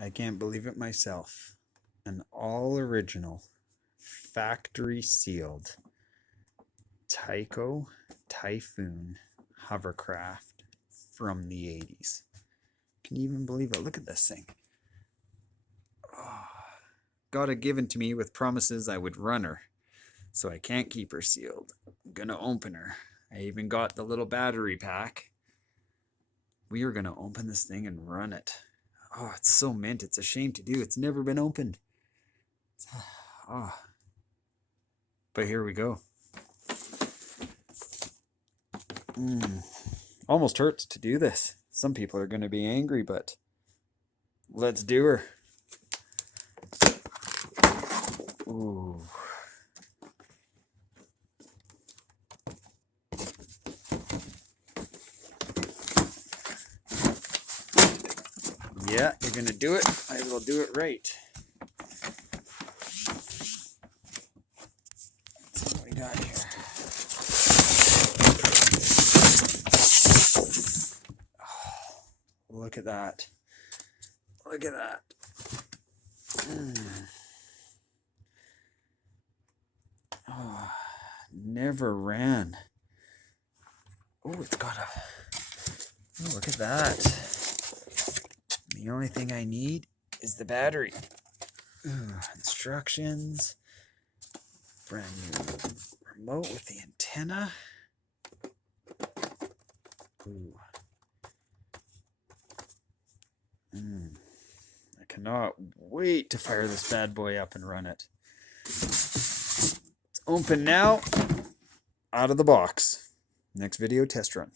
I can't believe it myself. An all original, factory sealed Tyco Typhoon hovercraft from the 80s. Can you even believe it? Look at this thing. Oh, got it given to me with promises I would run her, so I can't keep her sealed. I'm gonna open her. I even got the little battery pack. We are gonna open this thing and run it. Oh, it's so mint. It's a shame to do. It's never been opened. Oh. But here we go. Almost hurts to do this. Some people are going to be angry, but let's do her. Ooh. Yeah, you're going to do it. I will do it right. Let's see what we got here. Oh, look at that. Look at that. Oh, never ran. Oh, it's got a... Oh, look at that. The only thing I need is the battery. Ooh, instructions. Brand new remote with the antenna. Ooh. I cannot wait to fire this bad boy up and run it. It's open now. Out of the box. Next video, test run.